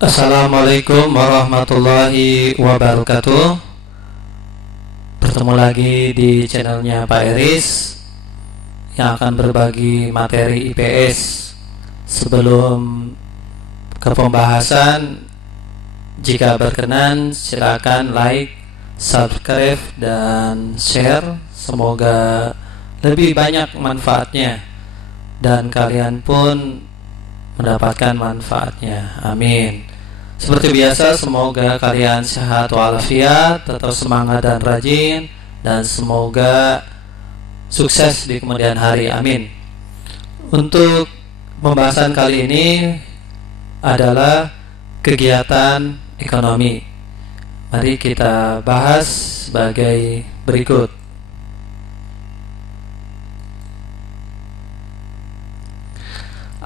Assalamualaikum warahmatullahi wabarakatuh. Bertemu lagi di channelnya Pak Eris yang akan berbagi materi IPS. Sebelum ke pembahasan, jika berkenan silakan like, subscribe, dan share. Semoga lebih banyak manfaatnya dan kalian pun mendapatkan manfaatnya. Amin. Seperti biasa, semoga kalian sehat walafiat, tetap semangat dan rajin, dan semoga sukses di kemudian hari. Amin. Untuk pembahasan kali ini adalah kegiatan ekonomi. Mari kita bahas sebagai berikut.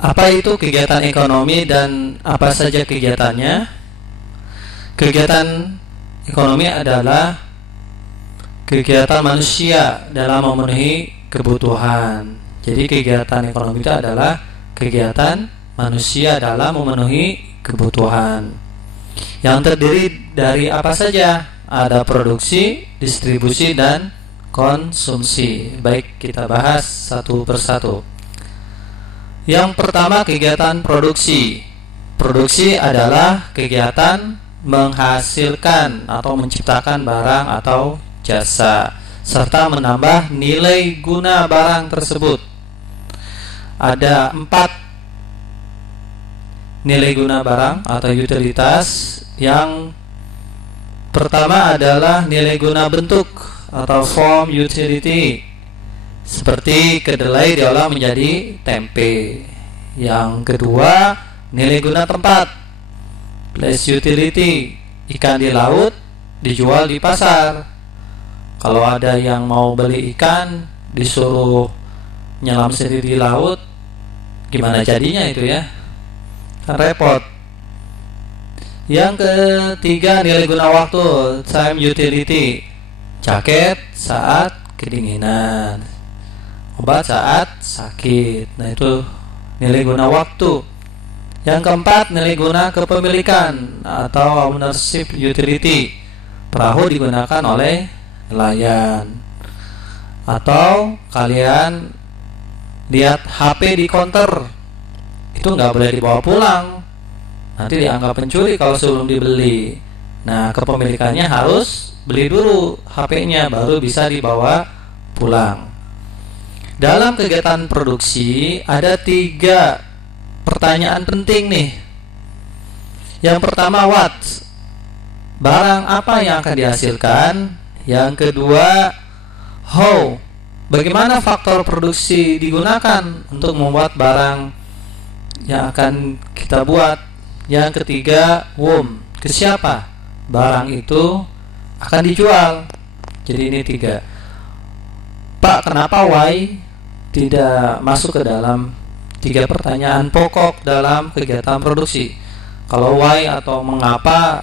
Apa itu kegiatan ekonomi dan apa saja kegiatannya? Kegiatan ekonomi adalah kegiatan manusia dalam memenuhi kebutuhan. Jadi kegiatan ekonomi itu adalah kegiatan manusia dalam memenuhi kebutuhan, yang terdiri dari apa saja? Ada produksi, distribusi, dan konsumsi. Baik, kita bahas satu persatu. Yang pertama, kegiatan produksi. Produksi adalah kegiatan menghasilkan atau menciptakan barang atau jasa serta menambah nilai guna barang tersebut. Ada 4 nilai guna barang atau utilitas. Yang pertama adalah nilai guna bentuk atau form utility, seperti kedelai diolah menjadi tempe. Yang kedua, nilai guna tempat, place utility. Ikan di laut dijual di pasar. Kalau ada yang mau beli ikan, disuruh nyelam sendiri di laut, gimana jadinya itu ya? Kan repot. Yang ketiga, nilai guna waktu, time utility. Jaket saat kedinginan, obat saat sakit. Nah, itu nilai guna waktu. Yang keempat, nilai guna kepemilikan atau ownership utility. Perahu digunakan oleh nelayan. Atau kalian lihat HP di counter, itu nggak boleh dibawa pulang, nanti dianggap pencuri kalau sebelum dibeli. Nah, kepemilikannya harus beli dulu HP-nya, baru bisa dibawa pulang. Dalam kegiatan produksi ada 3 pertanyaan penting nih. Yang pertama, what? Barang apa yang akan dihasilkan? Yang kedua, how? Bagaimana faktor produksi digunakan untuk membuat barang yang akan kita buat? Yang ketiga, whom? Ke siapa barang itu akan dijual? Jadi ini 3. Pak, kenapa why tidak masuk ke dalam 3 pertanyaan pokok dalam kegiatan produksi? Kalau why atau mengapa,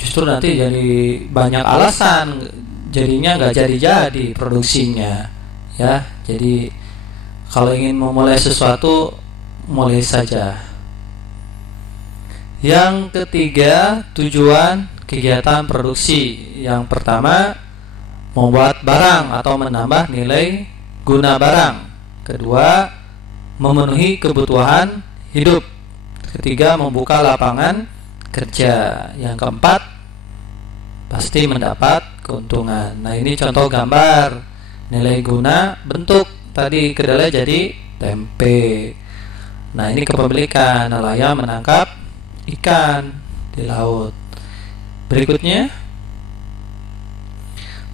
justru nanti jadi banyak alasan, jadinya nggak jadi produksinya ya. Jadi kalau ingin memulai sesuatu, mulai saja. Yang ketiga, tujuan kegiatan produksi. Yang pertama, membuat barang atau menambah nilai guna barang. Kedua, memenuhi kebutuhan hidup. Ketiga, membuka lapangan kerja. Yang keempat, pasti mendapat keuntungan. Nah, ini contoh gambar nilai guna bentuk. Tadi kedelai jadi tempe. Nah, ini kepemilikan, nelayan menangkap ikan di laut. Berikutnya,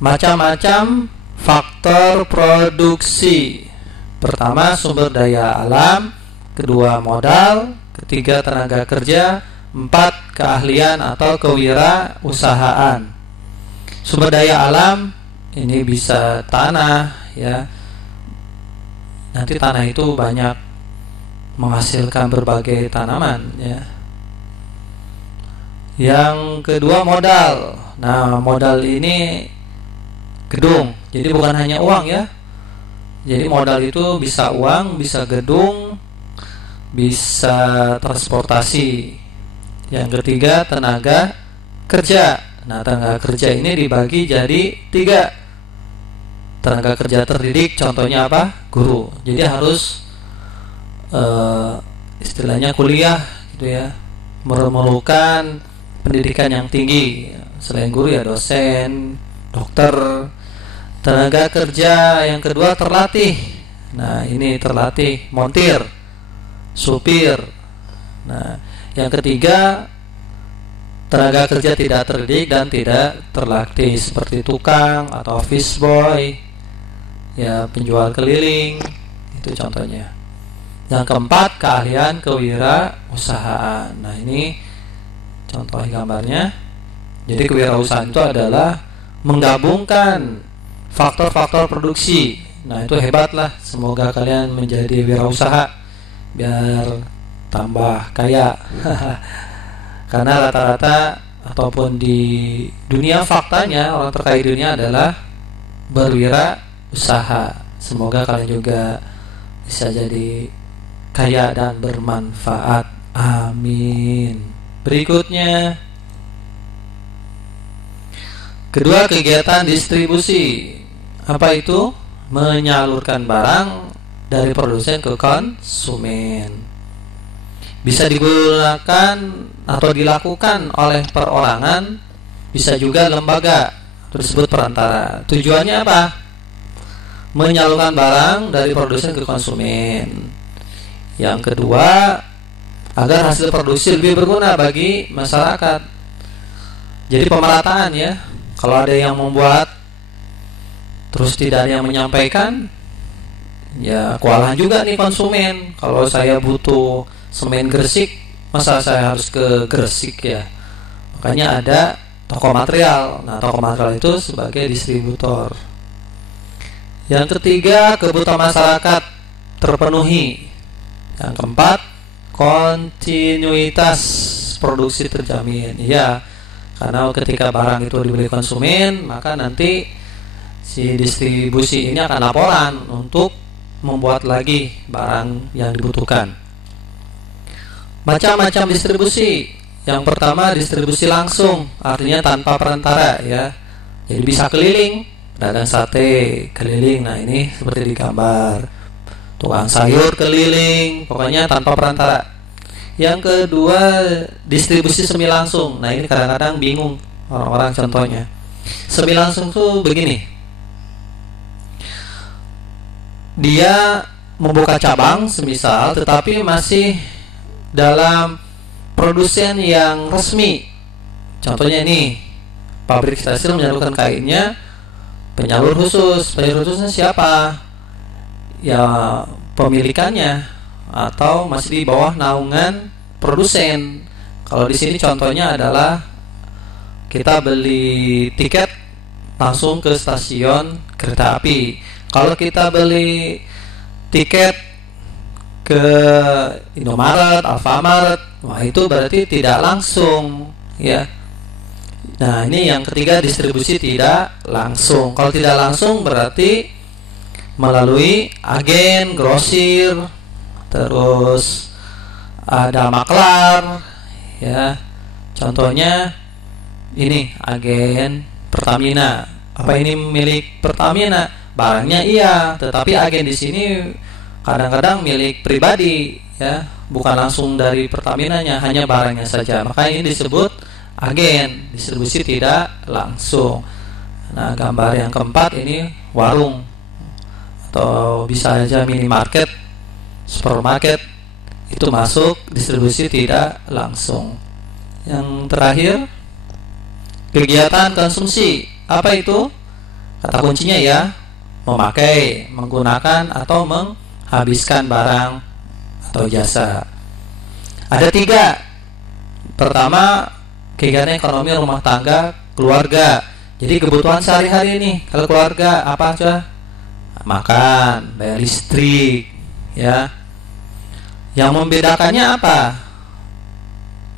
macam-macam faktor produksi. Pertama, sumber daya alam. Kedua, modal. Ketiga, tenaga kerja. 4, keahlian atau kewirausahaan. Sumber daya alam ini bisa tanah ya. Nanti tanah itu banyak menghasilkan berbagai tanaman ya. Yang kedua, modal. Nah, modal ini gedung. Jadi bukan hanya uang ya. Jadi modal itu bisa uang, bisa gedung, bisa transportasi. Yang ketiga tenaga kerja. Nah, tenaga kerja ini dibagi jadi 3. Tenaga kerja terdidik, contohnya apa? Guru. Jadi harus istilahnya kuliah gitu ya, memerlukan pendidikan yang tinggi. Selain guru ya dosen, dokter. Tenaga kerja yang kedua terlatih. Nah, ini terlatih, montir, supir. Nah, yang ketiga tenaga kerja tidak terdidik dan tidak terlatih, seperti tukang atau office boy, ya, penjual keliling, itu contohnya. Yang keempat keahlian kewirausahaan. Nah, ini contoh gambarnya. Jadi kewirausahaan itu adalah menggabungkan faktor-faktor produksi. Nah, itu hebatlah. Semoga kalian menjadi wirausaha biar tambah kaya. Karena rata-rata ataupun di dunia faktanya orang terkaya di dunia adalah berwirausaha. Semoga kalian juga bisa jadi kaya dan bermanfaat. Amin. Berikutnya, kedua, kegiatan distribusi. Apa itu? Menyalurkan barang dari produsen ke konsumen. Bisa digunakan atau dilakukan oleh perorangan, bisa juga lembaga, tersebut perantara. Tujuannya apa? Menyalurkan barang dari produsen ke konsumen. Yang kedua, agar hasil produksi lebih berguna bagi masyarakat. Jadi pemerataan ya. Kalau ada yang membuat terus tidak ada yang menyampaikan, ya kewalahan juga nih konsumen. Kalau saya butuh semen Gresik, masa saya harus ke Gresik ya? Makanya ada toko material. Nah, toko material itu sebagai distributor. Yang ketiga, kebutuhan masyarakat terpenuhi. Yang keempat, kontinuitas produksi terjamin. Ya, karena ketika barang itu dibeli konsumen, maka nanti si distribusi ini akan laporan untuk membuat lagi barang yang dibutuhkan. Macam-macam distribusi. Yang pertama, distribusi langsung, artinya tanpa perantara ya. Jadi bisa keliling, pedagang sate keliling. Nah, ini seperti di gambar. Tukang sayur keliling, pokoknya tanpa perantara. Yang kedua, distribusi semi langsung. Nah, ini kadang-kadang bingung orang-orang. Contohnya, semi langsung tuh begini. Dia membuka cabang semisal, tetapi masih dalam produsen yang resmi. Contohnya ini, pabrik tekstil menyalurkan kainnya, penyalur khusus. Penyalur khususnya siapa? Ya, pemilikannya atau masih di bawah naungan produsen. Kalau di sini contohnya adalah kita beli tiket langsung ke stasiun kereta api. Kalau kita beli tiket ke Indomaret, Alfamart, wah itu berarti tidak langsung ya. Nah, ini yang ketiga, distribusi tidak langsung. Kalau tidak langsung berarti melalui agen, grosir, terus ada maklar ya. Contohnya ini agen Pertamina. Apa ini milik Pertamina? Barangnya iya, tetapi agen di sini kadang-kadang milik pribadi ya, bukan langsung dari Pertaminanya, hanya barangnya saja. Maka ini disebut agen, distribusi tidak langsung. Nah, gambar yang keempat ini warung, atau bisa aja minimarket, supermarket, itu masuk distribusi tidak langsung. Yang terakhir, kegiatan konsumsi. Apa itu? Kata kuncinya ya, memakai, menggunakan, atau menghabiskan barang atau jasa. Ada 3. Pertama, kegiatan ekonomi rumah tangga keluarga. Jadi kebutuhan sehari-hari nih kalau keluarga apa aja? Makan, bayar listrik ya. Yang membedakannya apa?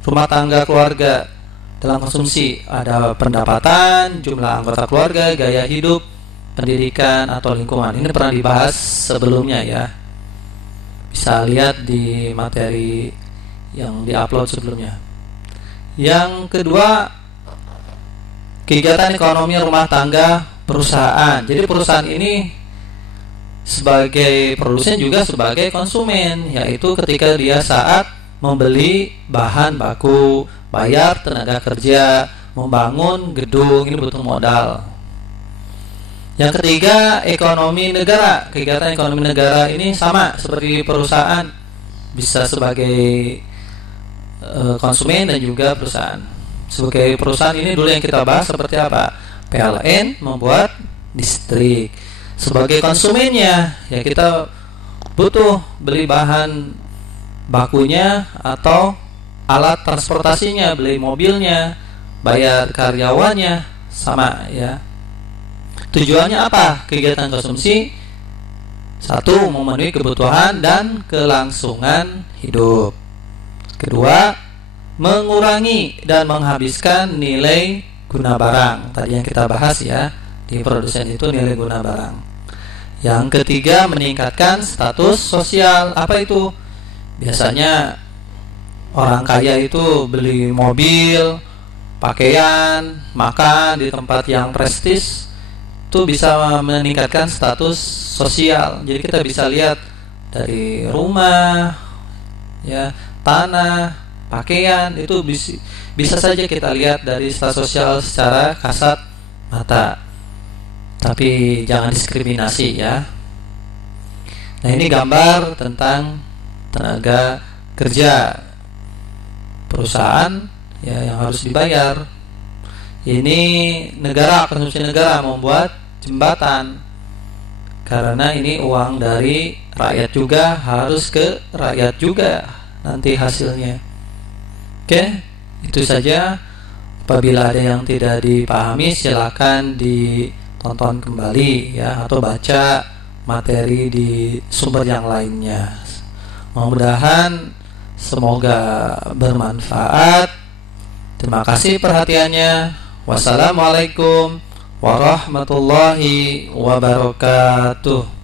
Rumah tangga keluarga dalam konsumsi ada pendapatan, jumlah anggota keluarga, gaya hidup, pendidikan, atau lingkungan. Ini pernah dibahas sebelumnya ya. Bisa lihat di materi yang diupload sebelumnya. Yang kedua, kegiatan ekonomi rumah tangga perusahaan. Jadi perusahaan ini sebagai produsen juga sebagai konsumen, yaitu ketika dia saat membeli bahan baku, bayar tenaga kerja, membangun gedung, ini butuh modal. Yang ketiga, ekonomi negara. Kegiatan ekonomi negara ini sama seperti perusahaan, bisa sebagai konsumen dan juga perusahaan. Sebagai perusahaan ini dulu yang kita bahas seperti apa? PLN membuat listrik. Sebagai konsumennya, ya kita butuh beli bahan bakunya atau alat transportasinya, beli mobilnya, bayar karyawannya, sama ya. Tujuannya apa? Kegiatan konsumsi, satu, memenuhi kebutuhan dan kelangsungan hidup. Kedua, mengurangi dan menghabiskan nilai guna barang. Tadi yang kita bahas ya, di produsen itu nilai guna barang. Yang ketiga, meningkatkan status sosial. Apa itu? Biasanya orang kaya itu beli mobil, pakaian, makan di tempat yang prestis, itu bisa meningkatkan status sosial. Jadi kita bisa lihat dari rumah, ya, tanah, pakaian, itu bisa saja kita lihat dari status sosial secara kasat mata. Tapi jangan diskriminasi ya. Nah, ini gambar tentang tenaga kerja perusahaan ya yang harus dibayar. Ini negara, konsumsi negara membuat jembatan, karena ini uang dari rakyat juga, harus ke rakyat juga nanti hasilnya. Oke, itu saja. Apabila ada yang tidak dipahami, silakan ditonton kembali ya, atau baca materi di sumber yang lainnya. Mudah-mudahan semoga bermanfaat. Terima kasih perhatiannya. Wassalamualaikum warahmatullahi wabarakatuh.